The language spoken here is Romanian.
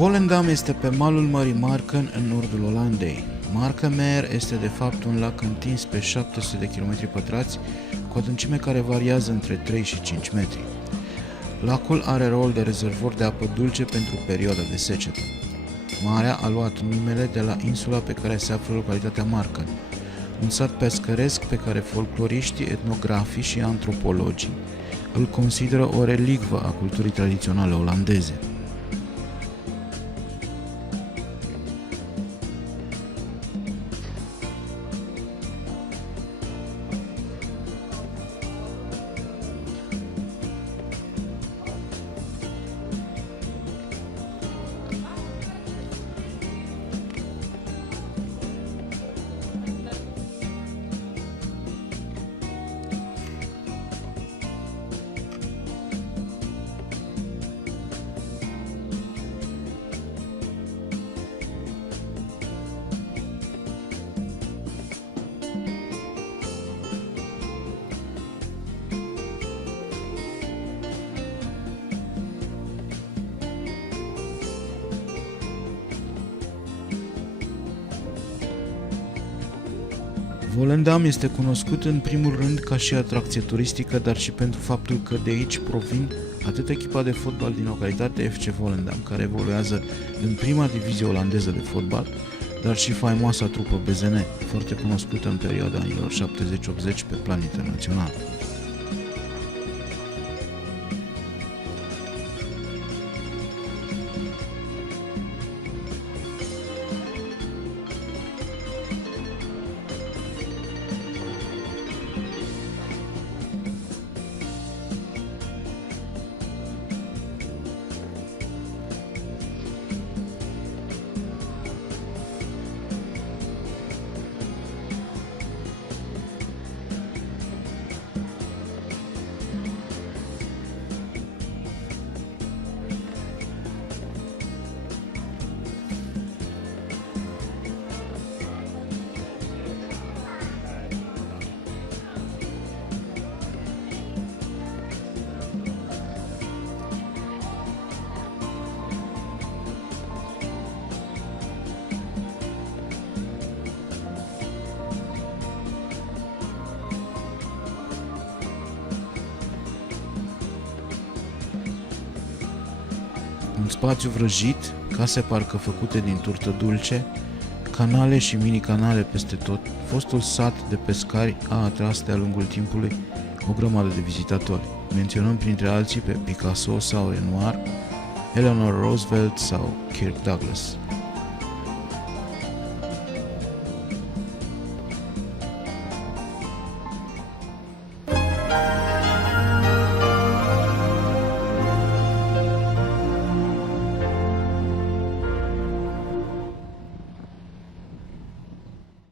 Volendam este pe malul Mării Marken în nordul Olandei. Markenmeer este de fapt un lac întins pe 700 de km², cu adâncime care variază între 3 și 5 metri. Lacul are rol de rezervor de apă dulce pentru perioada de secetă. Marea a luat numele de la insula pe care se află localitatea Marken, un sat pescăresc pe care folcloriștii, etnografii și antropologii îl consideră o relicvă a culturii tradiționale olandeze. Volendam este cunoscut în primul rând ca și atracție turistică, dar și pentru faptul că de aici provin atât echipa de fotbal din localitate FC Volendam, care evoluează în prima divizie olandeză de fotbal, dar și faimoasa trupă BZN, foarte cunoscută în perioada anilor 70-80 pe plan internațional. Un spațiu vrăjit, case parcă făcute din turtă dulce, canale și mini-canale peste tot, fostul sat de pescari a atras de-a lungul timpului o grămadă de vizitatori. Menționăm printre alții pe Picasso sau Renoir, Eleanor Roosevelt sau Kirk Douglas.